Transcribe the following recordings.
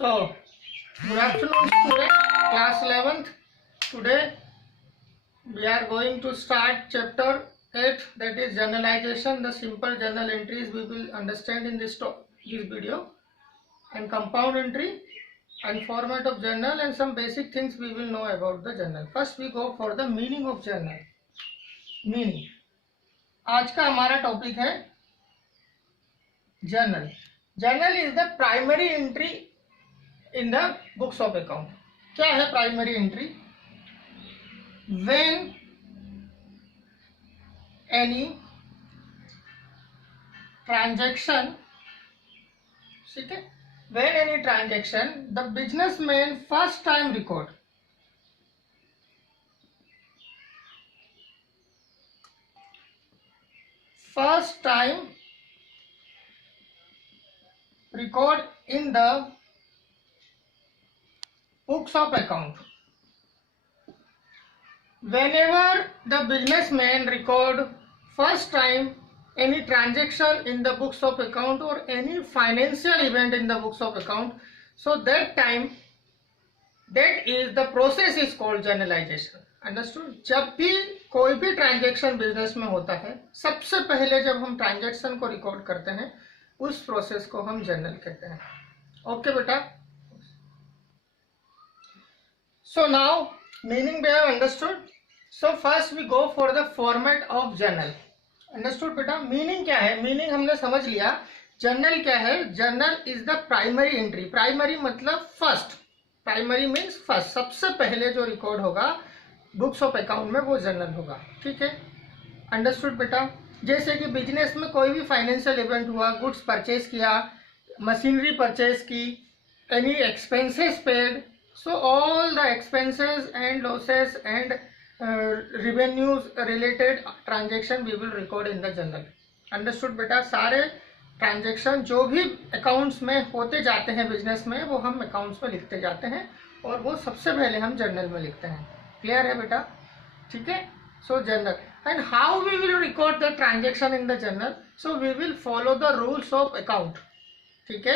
So, good afternoon student, class 11th. Today we are going to start chapter 8, that is generalization. The simple journal entries we will understand in this video, and compound entry and format of journal and some basic things we will know about the journal. First we go for the meaning of journal. Meaning, आज का हमारा topic है journal. Journal is the primary entry in the books of account. क्या है primary entry? When any transaction, ठीक है, when any transaction the businessman first time record, first time record in the books of account. Whenever the businessman record first time any transaction in the books of account or any financial event in the books of account, so that time, that is the process is called journalization. Understood? जब भी कोई भी transaction business में होता है, सबसे पहले जब हम ट्रांजैक्शन को रिकॉर्ड करते हैं, उस प्रोसेस को हम जर्नल कहते हैं. ओके बेटा? So now meaning we have understood. So first we go for the format of journal. Understood बेटा? मीनिंग क्या है? मीनिंग हमने समझ लिया. जर्नल क्या है? Journal is the primary entry. Primary मतलब फर्स्ट. प्राइमरी मीन्स फर्स्ट, सबसे पहले जो रिकॉर्ड होगा बुक्स ऑफ अकाउंट में वो जर्नल होगा. ठीक है? अंडरस्टूड बेटा? जैसे कि बिजनेस में कोई भी फाइनेंशियल इवेंट हुआ, गुड्स परचेज किया, मशीनरी परचेज की, any expenses paid, so all the expenses and losses and revenues related transaction we will record in the journal. Understood बेटा? सारे ट्रांजेक्शन जो भी अकाउंट्स में होते जाते हैं बिजनेस में, वो हम अकाउंट्स में लिखते जाते हैं और वो सबसे पहले हम जर्नल में लिखते हैं. क्लियर है बेटा? ठीक है? So journal. And how we will record the transaction in the journal? So we will follow the rules of account. ठीक है?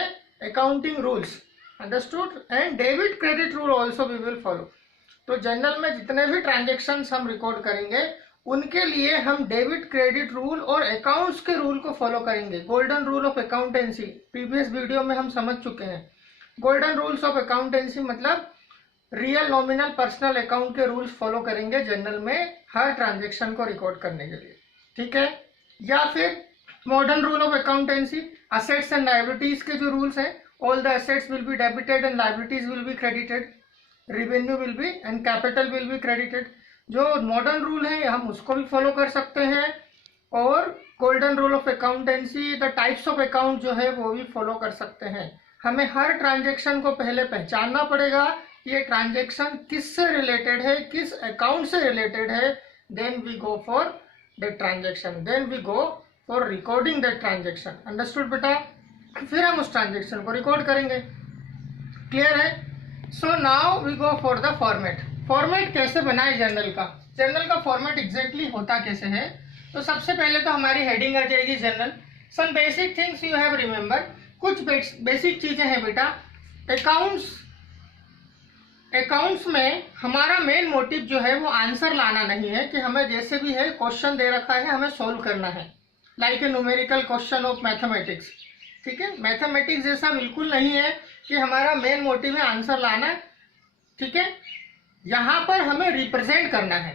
Accounting rules. Understood? And debit credit rule also we will follow. तो journal में जितने भी transaction हम record करेंगे, उनके लिए हम डेबिट क्रेडिट रूल और अकाउंट्स के रूल को फॉलो करेंगे. Golden rule of accountancy previous video में हम समझ चुके हैं. गोल्डन रूल्स ऑफ अकाउंटेंसी मतलब रियल, नॉमिनल, पर्सनल अकाउंट के रूल्स फॉलो करेंगे जर्नल में हर ट्रांजेक्शन को रिकॉर्ड करने के लिए. ठीक है? या फिर modern rule of accountancy, assets and liabilities के जो रूल्स हैं, all the assets will be debited and liabilities will be credited, revenue will be and capital will be credited. जो मॉडर्न रूल है हम उसको भी फॉलो कर सकते हैं, और golden rule of accountancy, the types of account जो है वो भी फॉलो कर सकते हैं. हमें हर ट्रांजेक्शन को पहले पहचानना पड़ेगा, ये ट्रांजेक्शन किससे रिलेटेड है, किस अकाउंट से रिलेटेड है. Then we go for the transaction, then we go for recording the transaction. Understood बेटा? फिर हम उस ट्रांजेक्शन को रिकॉर्ड करेंगे. क्लियर है? So now we go for the format. Format कैसे बनाए जर्नल का? जर्नल का फॉर्मेट एग्जैक्टली होता कैसे है? तो सबसे पहले तो हमारी हेडिंग आ जाएगी journal. Some basic things you have remember. कुछ बेसिक चीजें हैं बेटा. अकाउंट्स में हमारा मेन मोटिव जो है वो आंसर लाना नहीं है कि हमें जैसे भी है क्वेश्चन दे रखा है हमें सॉल्व करना है, like a numerical question of mathematics. ठीक है? मैथमेटिक्स जैसा बिल्कुल नहीं है कि हमारा मेन मोटिव है आंसर लाना. ठीक है? यहाँ पर हमें रिप्रेजेंट करना है.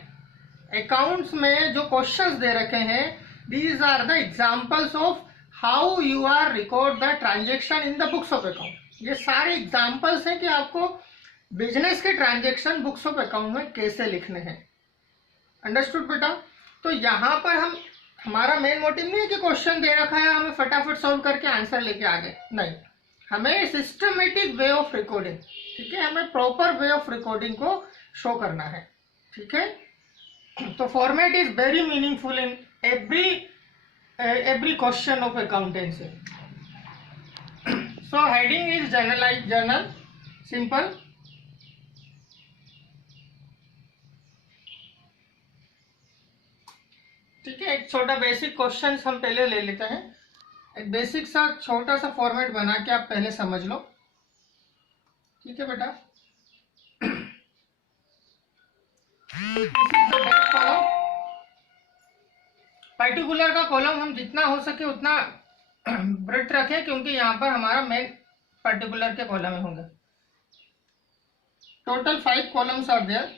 अकाउंट्स में जो क्वेश्चंस दे रखे हैं, these are the examples of how you are record the transaction in the books of account. ये सारे एग्जांपल्स हैं कि आपको बिजनेस के ट्रांजेक्शन बुक्स ऑफ अकाउंट में कैसे लिखने हैं. अंडरस्टूड बेटा? तो यहाँ पर हमारा मेन मोटिव नहीं है कि क्वेश्चन दे रखा है हमें फटाफट सॉल्व करके आंसर लेके आगे. नहीं, हमें सिस्टमेटिक वे ऑफ रिकॉर्डिंग, ठीक है, हमें प्रॉपर वे ऑफ रिकॉर्डिंग को शो करना है. ठीक है? तो format is very meaningful in every question of accountancy. So heading is generalized journal, simple. ठीक है? एक छोटा बेसिक क्वेश्चन हम पहले ले लेते हैं. एक बेसिक सा छोटा सा फॉर्मेट बना के आप पहले समझ लो. ठीक है बेटा, डेट कॉलम। पर्टिकुलर का कॉलम हम जितना हो सके उतना ब्रेथ रखें, क्योंकि यहाँ पर हमारा मेन पर्टिकुलर के कॉलम में होंगे। Total 5 columns are there.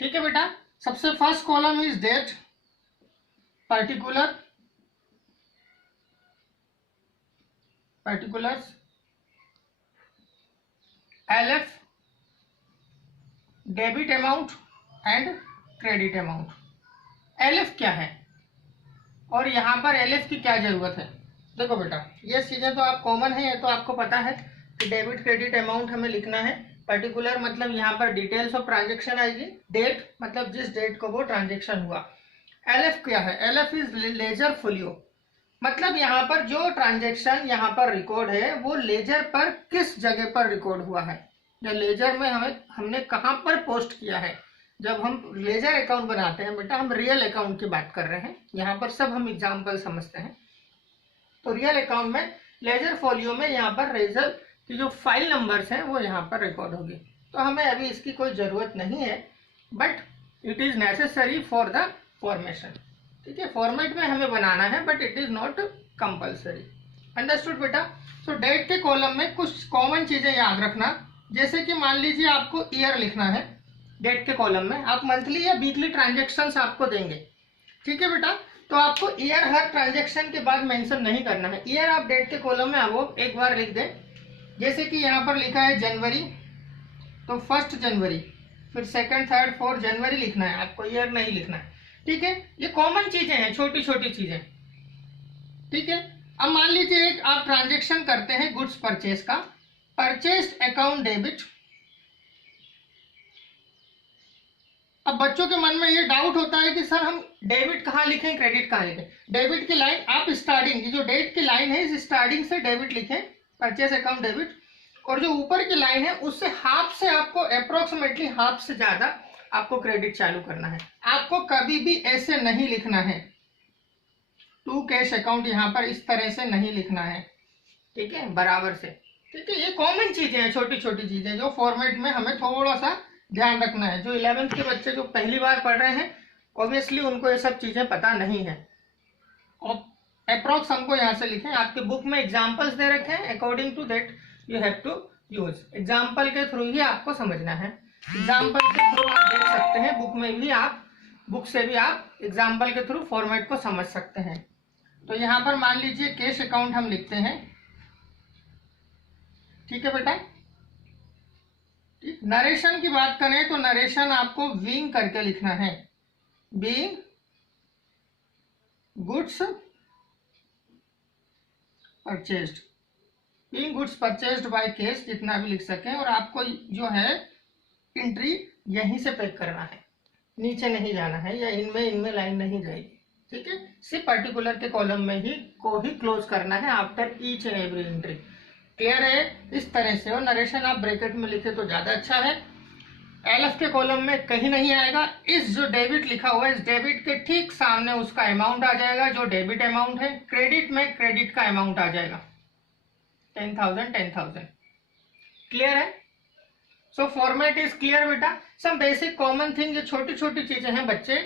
ठीक है बेटा, सबसे first column is date, particular, particulars, LF, debit amount and credit amount. LF क्या है और यहाँ पर LF की क्या जरूरत है? देखो बेटा, ये चीजें तो आप कॉमन है, ये तो आपको पता है कि डेबिट क्रेडिट अमाउंट हमें लिखना है। पर्टिकुलर मतलब यहाँ पर डिटेल्स ऑफ ट्रांजेक्शन आएगी, डेट मतलब जिस डेट को वो ट्रांजेक्शन हुआ। LF क्या है? LF इज लेजर फोलियो, मतलब यहाँ पर जो ट्रांजेक्शन यहाँ पर रिकॉर्ड है वो लेजर पर किस जगह पर रिकॉर्ड हुआ है, या लेजर में हमने कहाँ पर पोस्ट किया है। जब हम लेजर अकाउंट बनाते हैं बेटा, हम रियल अकाउंट की बात कर रहे हैं, यहाँ पर सब हम एग्जाम्पल समझते हैं। तो रियल अकाउंट में लेजर फोलियो में यहाँ पर लेजर की जो फाइल नंबर्स हैं वो यहाँ पर रिकॉर्ड होगी। तो हमें अभी इसकी कोई ज़रूरत नहीं है, but it is necessary for the formation. ठीक है, फॉर्मेट में हमें बनाना है, but it is not compulsory. Understood बेटा? सो डेट के कॉलम में कुछ कॉमन चीज़ें याद रखना, जैसे कि मान लीजिए आपको ईयर लिखना है डेट के कॉलम में, आप मंथली या वीकली ट्रांजेक्शन्स आपको देंगे। ठीक है बेटा, तो आपको ईयर हर ट्रांजेक्शन के बाद मेंशन नहीं करना है। ईयर आप डेट के कॉलम में वो एक बार लिख दें, जैसे कि यहाँ पर लिखा है जनवरी, तो 1 जनवरी, फिर 2, 3, 4 जनवरी लिखना है, आपको ईयर नहीं लिखना है। ठीक है, ये कॉमन चीजें हैं, छोटी छोटी चीजें। ठीक है, अब मान लीजिए एक आप ट्रांजेक्शन करते हैं गुड्स परचेज का, परचेज अकाउंट डेबिट। अब बच्चों के मन में ये डाउट होता है कि सर हम डेबिट कहाँ लिखें, क्रेडिट कहाँ लिखें। डेबिट की लाइन आप स्टार्टिंग की जो डेट की लाइन है इस स्टार्टिंग से डेबिट लिखें, परचेज अकाउंट डेबिट, और जो ऊपर की लाइन है उससे हाफ से आपको अप्रोक्सीमेटली हाफ से ज्यादा आपको क्रेडिट चालू करना है। आपको कभी भी ऐसे नहीं लिखना है, टू कैश अकाउंट यहाँ पर इस तरह से नहीं लिखना है। ठीक है, बराबर से। ठीक है, ये कॉमन चीजें हैं, छोटी छोटी चीजें जो फॉर्मेट में हमें थोड़ा सा ध्यान रखना है। जो 11th के बच्चे जो पहली बार पढ़ रहे हैं, ऑब्वियसली उनको ये सब चीजें पता नहीं है। और अप्रोक्स हमको यहाँ से लिखें, आपके बुक में एग्जाम्पल्स दे रखे हैं, according to that you have to use. Example के थ्रू ही आपको समझना है, एग्जाम्पल के थ्रू आप देख सकते हैं, बुक में भी आप, बुक से भी आप एग्जाम्पल के थ्रू फॉर्मेट को समझ सकते हैं। तो यहाँ पर मान लीजिए कैश अकाउंट हम लिखते हैं। ठीक है बेटा, नरेशन की बात करें तो नरेशन आपको बीइंग करके लिखना है, being goods purchased, being goods purchased by cash, जितना भी लिख सकें। और आपको जो है एंट्री यहीं से पैक करना है, नीचे नहीं जाना है, या इनमें लाइन नहीं जाएगी। ठीक है, सिर्फ पर्टिकुलर के कॉलम में ही को ही क्लोज करना है after each and every entry. Clear है? इस तरह से। और नरेशन आप ब्रैकेट में लिखे तो ज्यादा अच्छा है। LF के कॉलम में कहीं नहीं आएगा। इस जो डेबिट लिखा हुआ है, इस डेबिट के ठीक सामने उसका अमाउंट आ जाएगा, जो डेबिट अमाउंट है। क्रेडिट में क्रेडिट का अमाउंट आ जाएगा, 10,000 10,000। क्लियर है? सो फॉर्मेट इज क्लियर बेटा। सब बेसिक कॉमन थिंग, ये छोटी छोटी चीजें हैं बच्चे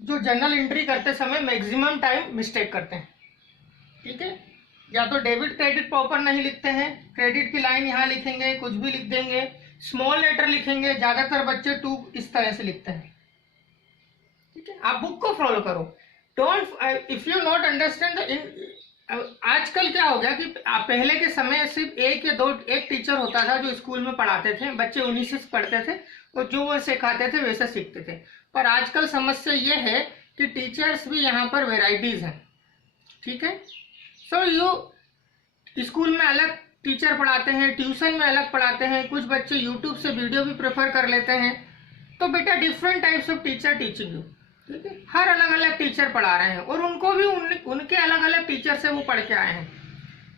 जो जर्नल एंट्री करते समय मैक्सिमम टाइम मिस्टेक करते हैं। ठीक है, या तो डेबिट क्रेडिट प्रॉपर नहीं लिखते हैं, क्रेडिट की लाइन यहाँ लिखेंगे, कुछ भी लिख देंगे, स्मॉल लेटर लिखेंगे, ज्यादातर बच्चे टू इस तरह से लिखते हैं। ठीक है, आप बुक को फॉलो करो। Don't, if you not understand, आजकल क्या हो गया कि पहले के समय सिर्फ एक या दो, एक टीचर होता था जो स्कूल में पढ़ाते थे, बच्चे उन्हीं से पढ़ते थे और जो वो सिखाते थे वैसे सीखते थे। पर आजकल समस्या ये है कि टीचर्स भी यहाँ पर वेराइटीज हैं। ठीक है, सो यू स्कूल में अलग टीचर पढ़ाते हैं, ट्यूशन में अलग पढ़ाते हैं, कुछ बच्चे यूट्यूब से वीडियो भी प्रेफर कर लेते हैं। तो बेटा different types of teacher teaching you. ठीक है, हर अलग अलग टीचर पढ़ा रहे हैं और उनको भी उनके अलग अलग टीचर से वो पढ़ के आए हैं।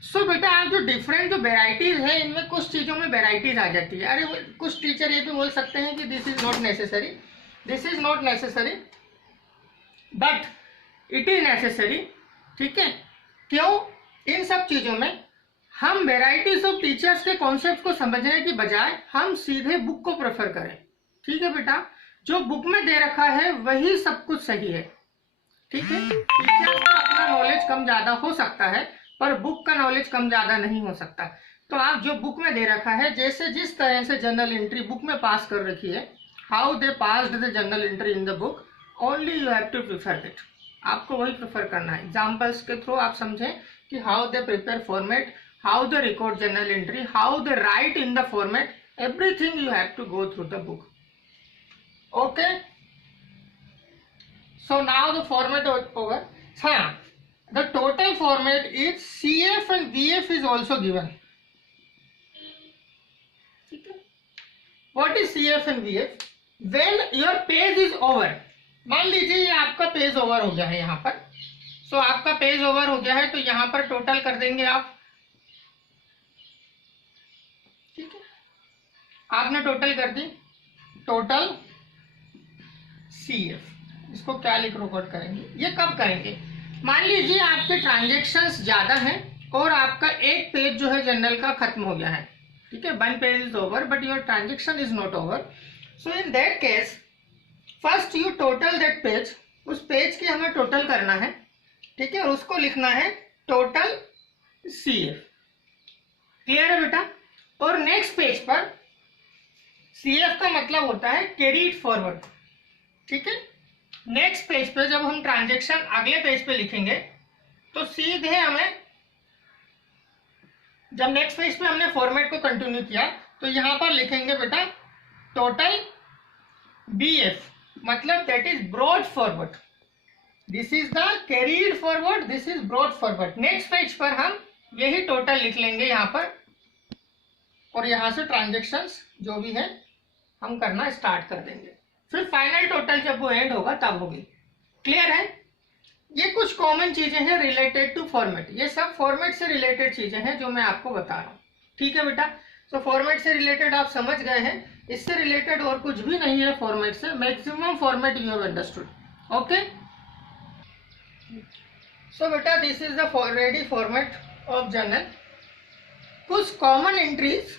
सो बेटा आप जो डिफरेंट जो वेराइटीज है, इनमें कुछ चीजों में वेराइटीज आ जाती है। अरे कुछ टीचर ये भी बोल सकते हैं कि this is not necessary, this is not necessary but it is necessary. ठीक है, क्यों? इन सब चीजों में हम वेराइटीज ऑफ टीचर्स के कॉन्सेप्ट को समझने की बजाय हम सीधे बुक को प्रेफर करें। ठीक है बेटा, जो बुक में दे रखा है वही सब कुछ सही है। ठीक है, टीचर्स का अपना नॉलेज कम ज्यादा हो सकता है पर बुक का नॉलेज कम ज्यादा नहीं हो सकता। तो आप जो बुक में दे रखा है, जैसे जिस तरह से जर्नल एंट्री बुक में पास कर रखी है, how they passed the journal entry in the book, only you have to prefer that. आपको वही प्रेफर करना है। एग्जाम्पल्स के थ्रू आप समझें कि how they prepare format, how they record journal entry, how they write in the format, everything you have to go through the book. Okay, so now the format over. हाँ, the total format is CF and VF is also given. ठीक है, what is CF and VF? When your page is over, मान लीजिए ये आपका page over हो गया है यहाँ पर। सो आपका पेज ओवर हो गया है तो यहाँ पर टोटल कर देंगे आप। ठीक है, आपने टोटल कर दी, टोटल CF। इसको क्या लिख रिकॉर्ड करेंगे? ये कब करेंगे? मान लीजिए आपके ट्रांजेक्शन्स ज्यादा हैं और आपका एक पेज जो है जनरल का खत्म हो गया है। ठीक है, one page is over but your transaction is not over. So in that case first you total that page. उस पेज की हमें टोटल करना है। ठीक है, और उसको लिखना है टोटल CF। क्लियर है बेटा? और नेक्स्ट पेज पर CF का मतलब होता है कैरीड फॉरवर्ड। ठीक है, नेक्स्ट पेज पे जब हम ट्रांजेक्शन अगले पेज पे लिखेंगे तो सीधे हमें, जब नेक्स्ट पेज पे हमने फॉर्मेट को कंटिन्यू किया तो यहां पर लिखेंगे बेटा टोटल BF, मतलब that is brought forward. This is the carried forward, this is brought forward. Next page पर हम यही टोटल लिख लेंगे यहां पर और यहां से ट्रांजेक्शन्स जो भी है हम करना स्टार्ट कर देंगे। फिर फाइनल टोटल जब वो एंड होगा तब होगी। क्लियर है? ये कुछ कॉमन चीजें हैं रिलेटेड टू फॉर्मेट। ये सब फॉर्मेट से रिलेटेड चीजें हैं जो मैं आपको बता रहा हूँ। ठीक है बेटा, तो फॉर्मेट से रिलेटेड आप समझ गए हैं। इससे रिलेटेड और कुछ भी नहीं है फॉर्मेट से। Maximum format you have understood. Okay, so बेटा this is the ready format of journal. कुछ कॉमन एंट्रीज,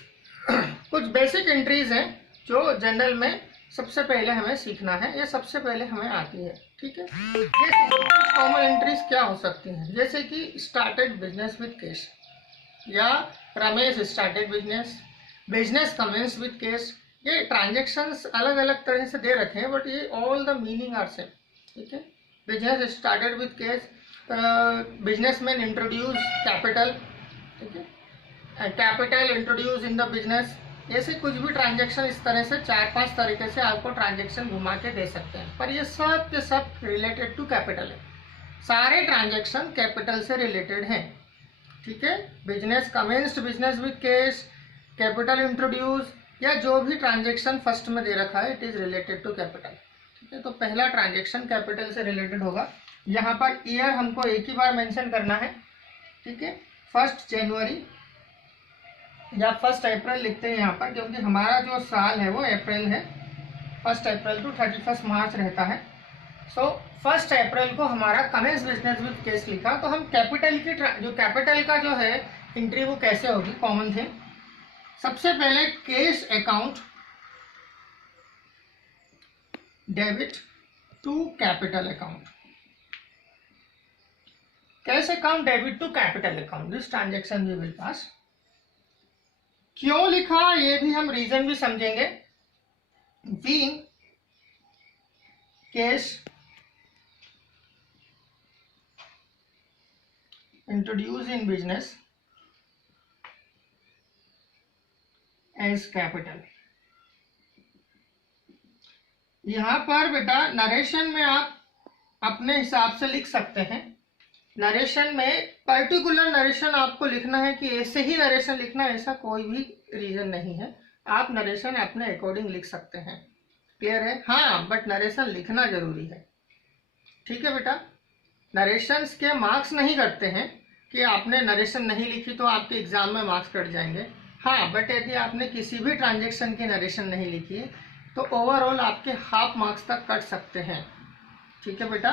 कुछ बेसिक एंट्रीज हैं जो जर्नल में सबसे पहले हमें सीखना है, ये सबसे पहले हमें आती है। ठीक है, जैसे कुछ कॉमन एंट्रीज क्या हो सकती हैं, जैसे कि स्टार्टेड बिजनेस विद कैश, या Ramesh started business, business commence with cash. ये ट्रांजेक्शन्स अलग अलग तरह से दे रखे हैं बट ये all the meaning are same. ठीक है, business started with cash, businessman introduce capital. ठीक है, capital introduce in the business. ऐसे कुछ भी ट्रांजेक्शन इस तरह से 4-5 तरीके से आपको ट्रांजेक्शन घुमा के दे सकते हैं, पर ये सब के सब रिलेटेड टू कैपिटल है। सारे ट्रांजेक्शन कैपिटल से रिलेटेड हैं। ठीक है, business commenced business with cash, capital introduce, या जो भी ट्रांजेक्शन फर्स्ट में दे रखा है it is related to capital. ठीक है, तो पहला ट्रांजेक्शन कैपिटल से रिलेटेड होगा। यहाँ पर ईयर हमको एक ही बार मेंशन करना है। ठीक है, 1 जनवरी या 1 अप्रैल लिखते हैं यहाँ पर, क्योंकि हमारा जो साल है वो अप्रैल है। 1 अप्रैल टू 31 मार्च रहता है। सो 1 अप्रैल को हमारा कमेंस बिजनेस विद कैश लिखा। तो हम कैपिटल की जो कैपिटल का जो है एंट्री वो कैसे होगी, कॉमन थे। सबसे पहले cash account debit to capital account, cash account debit to capital account, this transaction we will pass. क्यों लिखा ये भी हम रीजन भी समझेंगे। Being cash introduce in business as capital. यहां पर बेटा नरेशन में आप अपने हिसाब से लिख सकते हैं। नरेशन में पर्टिकुलर नरेशन आपको लिखना है कि ऐसे ही नरेशन लिखना है, ऐसा कोई भी रीजन नहीं है। आप नरेशन अपने अकॉर्डिंग लिख सकते हैं। क्लियर है? हाँ, बट नरेशन लिखना जरूरी है। ठीक है बेटा, नरेशंस के मार्क्स नहीं कटते हैं कि आपने नरेशन नहीं लिखी तो आपके एग्जाम में मार्क्स कट जाएंगे। हाँ, बट यदि आपने किसी भी ट्रांजेक्शन की नरेशन नहीं लिखी है तो ओवरऑल आपके हाफ मार्क्स तक कट सकते हैं। ठीक है बेटा।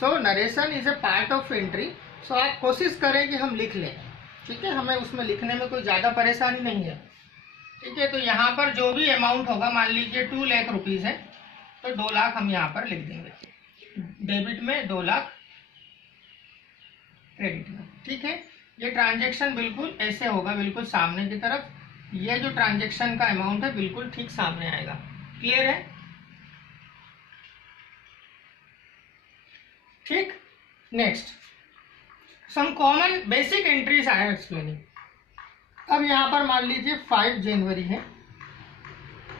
So narration is a part of entry. So आप कोशिश करें कि हम लिख लें। ठीक है, हमें उसमें लिखने में कोई ज़्यादा परेशानी नहीं है। ठीक है, तो यहाँ पर जो भी अमाउंट होगा, मान लीजिए 2 लाख रुपीज़ है, तो 2 लाख हम यहाँ पर लिख देंगे, डेबिट में 2 लाख, क्रेडिट में। ठीक है, ये ट्रांजेक्शन बिल्कुल ऐसे होगा, बिल्कुल सामने की तरफ। ये जो ट्रांजेक्शन का अमाउंट है बिल्कुल ठीक सामने आएगा। क्लियर है? ठीक। Next, some common basic entries I am explaining. अब यहाँ पर मान लीजिए 5 जनवरी है,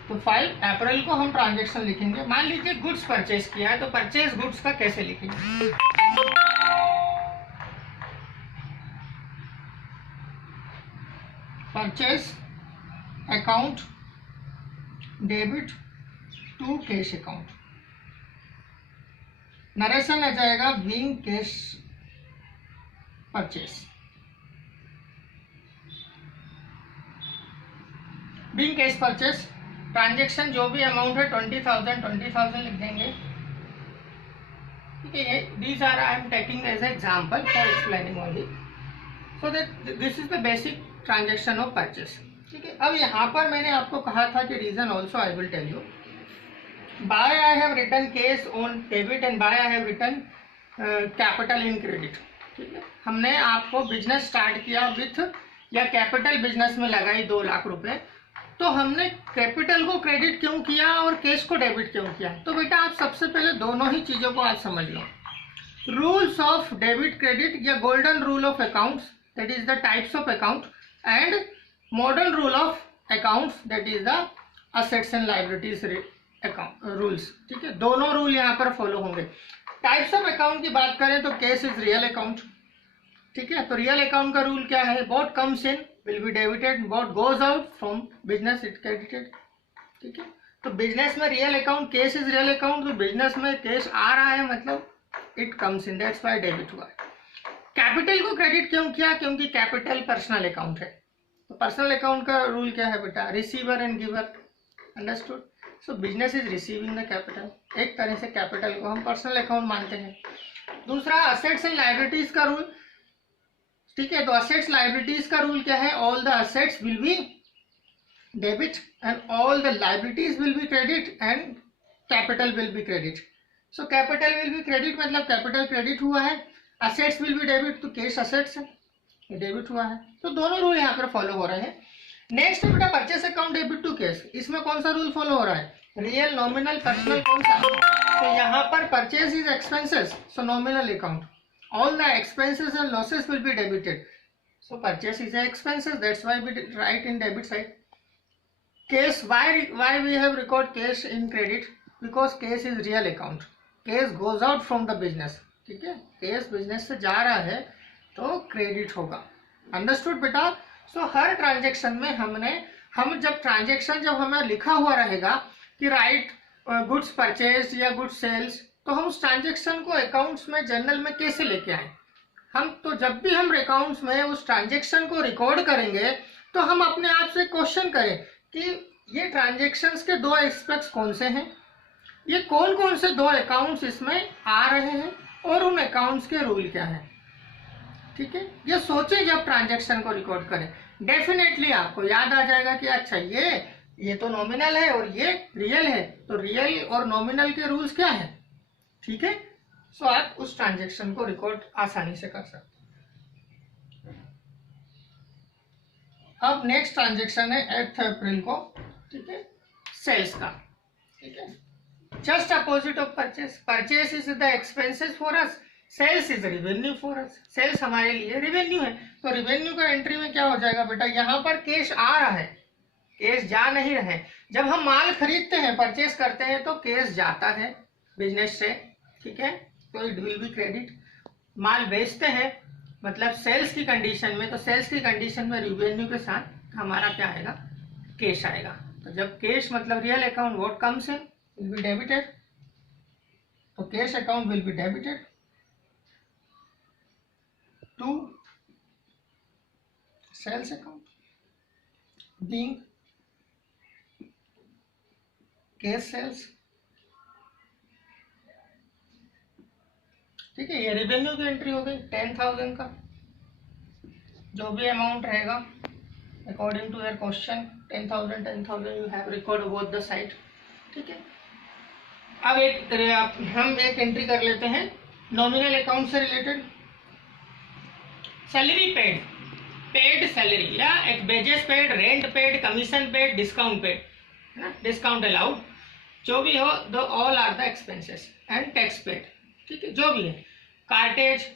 तो 5 अप्रैल को हम ट्रांजेक्शन लिखेंगे। मान लीजिए गुड्स परचेज किया है, तो परचेज गुड्स का कैसे लिखेंगे? Purchase account debit to cash account. Narration आ जाएगा being cash purchase. Being cash purchase, transaction जो भी अमाउंट है 20,000 लिख देंगे। ठीक है, these are I am taking as example for explaining only, so that this is the basic transaction of purchase. ठीक है, अब यहाँ पर मैंने आपको कहा था कि reason also I will tell you. By I have written cash on debit and by I have written capital in credit. ठीक है, हमने आपको बिजनेस स्टार्ट किया विथ या कैपिटल बिजनेस में लगाई 2 लाख रुपए, तो हमने कैपिटल को क्रेडिट क्यों किया और कैश को डेबिट क्यों किया? तो बेटा आप सबसे पहले दोनों ही चीजों को आप समझ लो। रूल्स ऑफ डेबिट क्रेडिट या golden rule of accounts, that is the types of account, and modern rule of accounts, that is the assets and liabilities account rules. ठीक है, दोनों रूल यहाँ पर फॉलो होंगे। टाइप्स ऑफ अकाउंट की बात करें तो केस इज रियल अकाउंट। ठीक है, तो रियल अकाउंट का रूल क्या है? What comes in will be debited, what goes out from business it credited. ठीक है, तो बिजनेस में real account, case is real account, तो बिजनेस में केस आ रहा है मतलब it comes in, that's why debit हुआ। कैपिटल को क्रेडिट क्यों किया? क्योंकि कैपिटल पर्सनल अकाउंट है। तो पर्सनल अकाउंट का रूल क्या है बेटा? Receiver and giver. Understood? So business is receiving the capital, एक तरह से कैपिटल को हम पर्सनल अकाउंट मानते हैं। दूसरा असेट्स एंड लायबिलिटीज का रूल। ठीक है, तो असेट्स लायबिलिटीज का रूल क्या है? All the assets will be debit and all the liabilities will be credit and capital will be credit. So capital will be credit मतलब कैपिटल क्रेडिट हुआ है, असेट्स विल बी डेबिट, तो cash assets है, debit हुआ है। तो दोनों rule यहाँ पर फॉलो हो रहे हैं। नेक्स्ट बेटा purchase account debit to cash, इसमें कौन सा रूल फॉलो हो रहा है? रियल, नॉमिनल, पर्सनल, कौन सा? तो यहाँ पर purchase is expenses, so nominal account, all the expenses and losses will be debited, so purchase is an expenses, that's why we write in debit side. Cash, why we have record cash in credit? Because cash is real account, cash goes out from the business. ठीक है, cash business से जा रहा है तो credit होगा। Understood बेटा? सो हर transaction में हम जब ट्रांजेक्शन जब हमें लिखा हुआ रहेगा कि राइट गुड्स परचेज या गुड्स सेल्स, तो हम उस ट्रांजेक्शन को अकाउंट्स में जर्नल में कैसे लेके आए? हम तो जब भी हम अकाउंट्स में उस ट्रांजेक्शन को रिकॉर्ड करेंगे तो हम अपने आप से क्वेश्चन करें कि ये ट्रांजेक्शन्स के 2 एस्पेक्ट्स कौन से हैं, ये कौन कौन से 2 अकाउंट्स इसमें आ रहे हैं और उन अकाउंट्स के रूल क्या है। ठीक है, ये सोचें जब ट्रांजेक्शन को रिकॉर्ड करें, डेफिनेटली आपको याद आ जाएगा कि अच्छा ये तो नॉमिनल है और ये रियल है, तो रियल और नॉमिनल के रूल्स क्या है। ठीक है, सो आप उस ट्रांजेक्शन को रिकॉर्ड आसानी से कर सकते हैं। अब नेक्स्ट ट्रांजेक्शन है 8 अप्रैल को। ठीक है, सेल्स का। ठीक है, just opposite of purchase, purchase is the expenses for us, sales is revenue for us. Sales हमारे लिए रेवेन्यू है, तो रेवेन्यू का एंट्री में क्या हो जाएगा बेटा? यहाँ पर कैश आ रहा है, कैश जा नहीं रहे। जब हम माल खरीदते हैं, परचेस करते हैं, तो कैश जाता है बिजनेस से। ठीक है, तो इट विल बी क्रेडिट। माल बेचते हैं मतलब सेल्स की कंडीशन में, तो सेल्स की कंडीशन में रेवेन्यू के साथ हमारा क्या आएगा? कैश आएगा। तो जब कैश मतलब real account, what comes in will be debited, तो cash account will be debited to sales account, being cash sales, ठीक है। ये रेवेन्यू की एंट्री हो गई 10,000 का, जो भी अमाउंट रहेगा according to your question 10,000 you have record both the side, ठीक है। अब हम एक एंट्री कर लेते हैं नॉमिनल अकाउंट से रिलेटेड। सैलरी पेड, पेड सैलरी या एक wages paid, rent paid, commission paid, discount paid, है ना, डिस्काउंट अलाउड, जो भी हो दो all are the expenses and tax paid, ठीक है। जो भी है cartage,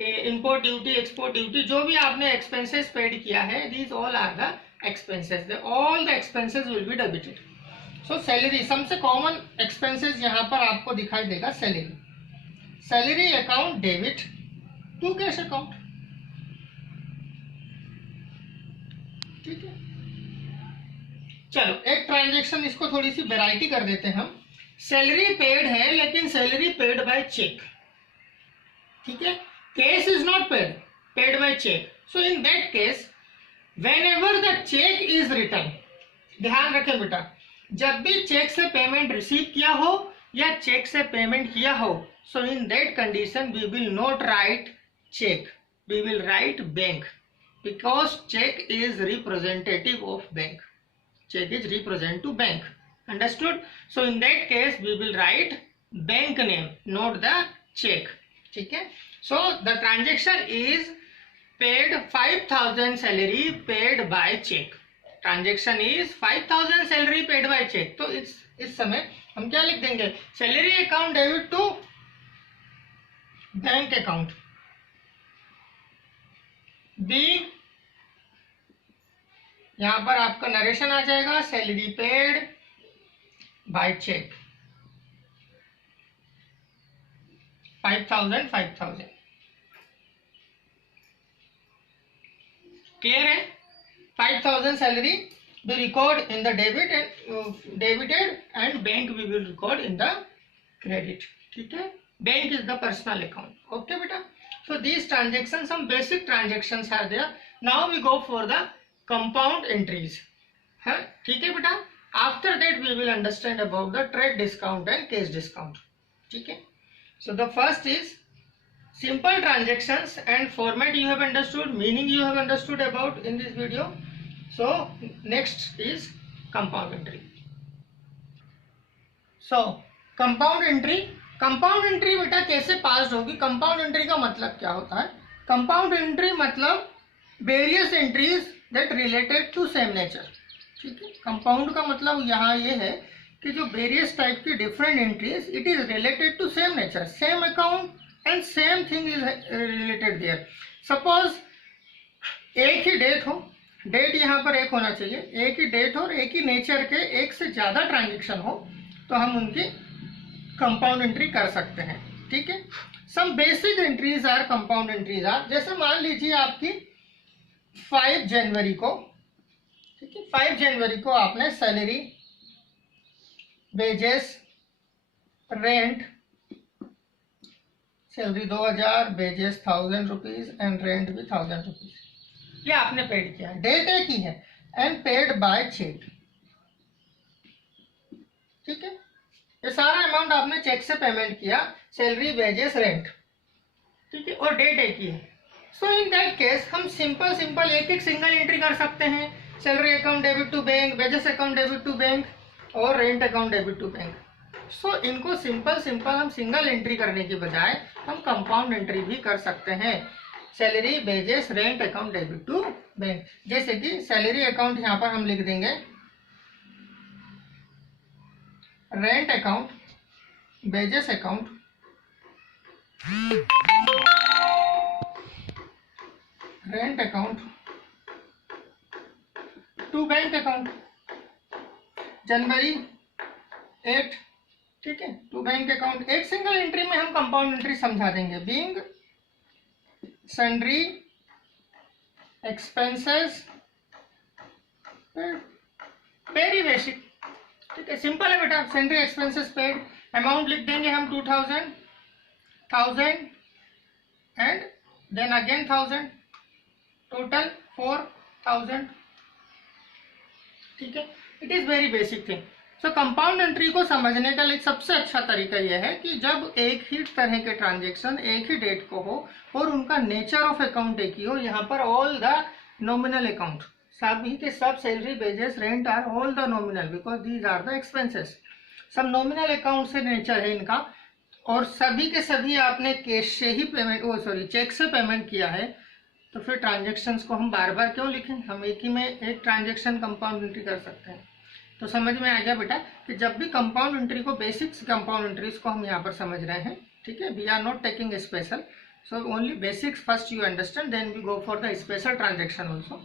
import duty, export duty, जो भी आपने एक्सपेंसेस पेड किया है, these all are the expenses, all the expenses will be debited. So salary सबसे कॉमन एक्सपेंसेस यहाँ पर आपको दिखाई देगा salary. Salary account debit to cash account, ठीक है। चलो एक ट्रांजेक्शन, इसको थोड़ी सी वैरायटी कर देते हैं हम। सैलरी पेड है लेकिन सैलरी पेड बाय चेक, ठीक है। Case is not paid, paid by cheque. So in that case whenever the cheque is return, ध्यान रखें बेटा, जब भी चेक से पेमेंट रिसीव किया हो या चेक से पेमेंट किया हो, so in that condition we will not write cheque, we will write bank, because cheque is representative of bank, check is represent to bank, understood? So in that case we will write bank name, not the check, ठीक है। So the transaction is paid 5,000 salary paid by check, transaction is 5,000 salary paid by check। तो इस समय हम क्या लिख देंगे, salary account debit to bank account, बी यहां पर आपका नरेशन आ जाएगा, salary paid by cheque 5,000 5,000, clear है। 5,000 salary we record in the debit and debited and bank we will record in the credit, ठीक है। Bank is the personal account, okay बेटा। so these transactions, some basic transactions are there। now we go for the compound entries, है, ठीक है बेटा। After that we will understand about the trade discount and cash discount, ठीक है। So the first is simple transactions and format you have understood, meaning you have understood about in this video। so next is compound entry। so compound entry, compound entry बेटा कैसे पास होगी, compound entry का मतलब क्या होता है, compound entry मतलब various entries that related to same nature, ठीक है। कंपाउंड का मतलब यहाँ ये है कि जो वेरियस टाइप की different entries, it is related to same nature, same account and same thing is related there. Suppose एक ही डेट हो, डेट यहाँ पर एक होना चाहिए, एक ही डेट हो और एक ही नेचर के एक से ज्यादा ट्रांजेक्शन हो, तो हम उनकी कंपाउंड एंट्री कर सकते हैं, ठीक है। Some basic entries are compound entries are, जैसे मान लीजिए आपकी 5 जनवरी को, ठीक है, 5 जनवरी को आपने salary, wages, rent, salary 2,000, wages 1,000 rupees and rent भी 1,000 रुपीज, ये आपने पेड किया है, डेट एक ही है, एंड पेड बाय चेक, ठीक है। ये सारा अमाउंट आपने चेक से पेमेंट किया, सैलरी, वेजेस, रेंट, ठीक है, और डेट एक ही है। सो इन दैट केस हम सिंपल एक एक सिंगल एंट्री कर सकते हैं, salary account debit to bank, wages account debit to bank और rent account debit to bank. So इनको सिंपल हम सिंगल एंट्री करने के बजाय हम कंपाउंड एंट्री भी कर सकते हैं, salary, wages, rent account debit to bank. जैसे कि सैलरी अकाउंट यहाँ पर हम लिख देंगे rent account, wages account, rent account to bank account, जनवरी 8, ठीक है, टू बैंक अकाउंट। एक सिंगल एंट्री में हम कंपाउंड एंट्री समझा देंगे, being sundry expenses, very basic, ठीक है, सिंपल है बेटा। सैलरी एक्सपेंसेस पेड, अमाउंट लिख देंगे हम 2,000, 1,000 एंड देन अगेन 1,000, टोटल 4,000, ठीक है। It is very basic thing. So compound entry को समझने का लिए सबसे अच्छा तरीका यह है कि जब एक ही तरह के ट्रांजेक्शन एक ही डेट को हो और उनका नेचर ऑफ अकाउंट एक ही हो, यहाँ पर ऑल द नॉमिनल अकाउंट, सभी के सब salary, wages, rent are all the nominal because these are the expenses, सब नॉमिनल अकाउंट से नेचर है इनका, और सभी के सभी आपने कैश से ही पेमेंट चेक से पेमेंट किया है, तो फिर ट्रांजेक्शन्स को हम बार बार क्यों लिखें, हम एक ही में एक ट्रांजेक्शन कंपाउंड एंट्री कर सकते हैं। तो समझ में आ गया बेटा कि जब भी कंपाउंड एंट्री को, बेसिक्स कंपाउंड एंट्रीज को हम यहाँ पर समझ रहे हैं, ठीक है, we are not taking special, so only basics first you understand, then we go for the special transaction also.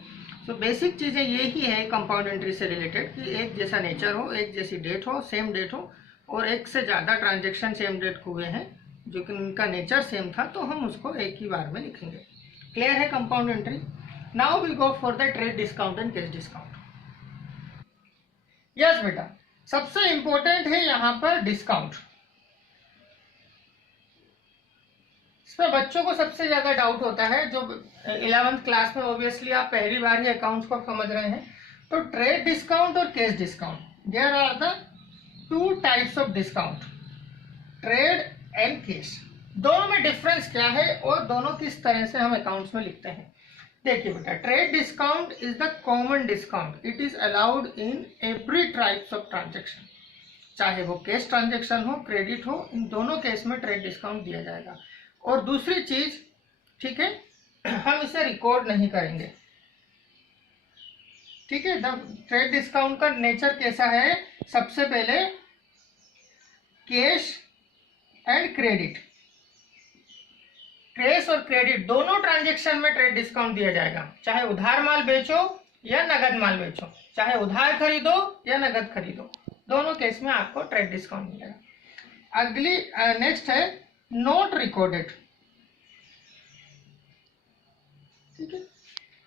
So basic चीज़ें ये ही है कंपाउंड एंट्री से रिलेटेड कि एक जैसा नेचर हो, एक जैसी डेट हो, सेम डेट हो, और एक से ज़्यादा ट्रांजेक्शन सेम डेट को हुए हैं जो कि उनका नेचर सेम था, तो हम उसको एक ही बार में लिखेंगे। क्लियर है compound entry. Now we go for the trade discount and cash discount. Yes बेटा, सबसे इंपॉर्टेंट है यहाँ पर डिस्काउंट। इस पर बच्चों को सबसे ज्यादा डाउट होता है, जो 11th क्लास में ऑब्वियसली आप पहली बार ही अकाउंट्स को समझ रहे हैं। तो ट्रेड डिस्काउंट और cash discount, there are the two types of discount, trade and cash. दोनों में डिफरेंस क्या है और दोनों किस तरह से हम अकाउंट्स में लिखते हैं। देखिए बेटा, trade discount is the common discount, it is allowed in every types of transaction, चाहे वो कैश ट्रांजेक्शन हो, क्रेडिट हो, इन दोनों केस में ट्रेड डिस्काउंट दिया जाएगा। और दूसरी चीज, ठीक है, हम इसे रिकॉर्ड नहीं करेंगे, ठीक है। ट्रेड डिस्काउंट का नेचर कैसा है, सबसे पहले कैश एंड क्रेडिट, कैश और क्रेडिट दोनों ट्रांजेक्शन में ट्रेड डिस्काउंट दिया जाएगा, चाहे उधार माल बेचो या नगद माल बेचो, चाहे उधार खरीदो या नगद खरीदो, दोनों केस में आपको ट्रेड डिस्काउंट मिलेगा। अगली नेक्स्ट है नोट रिकॉर्डेड, ठीक है,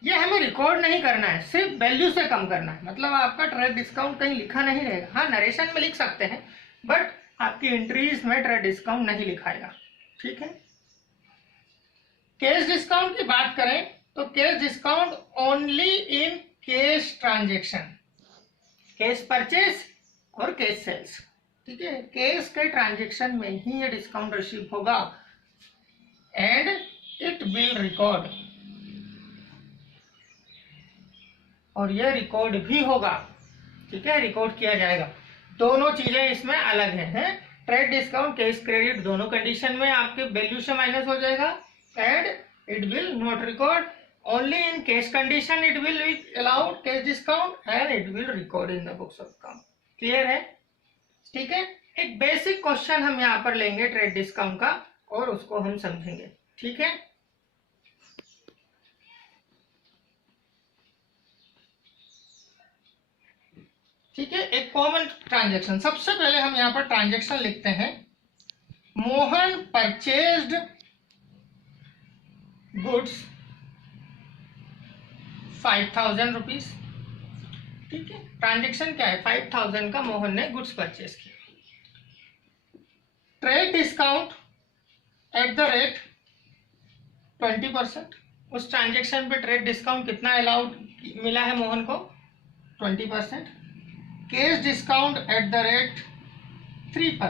ये हमें रिकॉर्ड नहीं करना है, सिर्फ वैल्यू से कम करना है, मतलब आपका ट्रेड डिस्काउंट कहीं लिखा नहीं रहेगा। हाँ, नरेशन में लिख सकते हैं, बट आपकी एंट्रीज में ट्रेड डिस्काउंट नहीं लिखाएगा, ठीक है। कैश डिस्काउंट की बात करें तो cash discount only in cash transaction, cash purchase और कैश सेल्स, ठीक है, कैश के ट्रांजेक्शन में ही ये डिस्काउंट रिसीव होगा एंड इट विल रिकॉर्ड, और ये रिकॉर्ड भी होगा, ठीक है, रिकॉर्ड किया जाएगा। दोनों चीजें इसमें अलग हैं। ट्रेड डिस्काउंट, कैश क्रेडिट दोनों कंडीशन में आपके वैल्यू से माइनस हो जाएगा and it will not record, only in cash condition it will be allowed cash discount and it will record in the books of account। Clear है, ठीक है। एक बेसिक क्वेश्चन हम यहाँ पर लेंगे ट्रेड डिस्काउंट का और उसको हम समझेंगे, ठीक है। ठीक है, एक कॉमन ट्रांजेक्शन, सबसे पहले हम यहाँ पर ट्रांजेक्शन लिखते हैं, मोहन परचेज्ड गुड्स 5,000 रुपीज, ठीक है। ट्रांजेक्शन क्या है, 5,000 का मोहन ने गुड्स परचेज किया। Trade discount at the rate 20%, उस ट्रांजेक्शन पे ट्रेड डिस्काउंट कितना अलाउड मिला है मोहन को, 20%। Cash discount at the rate 3%,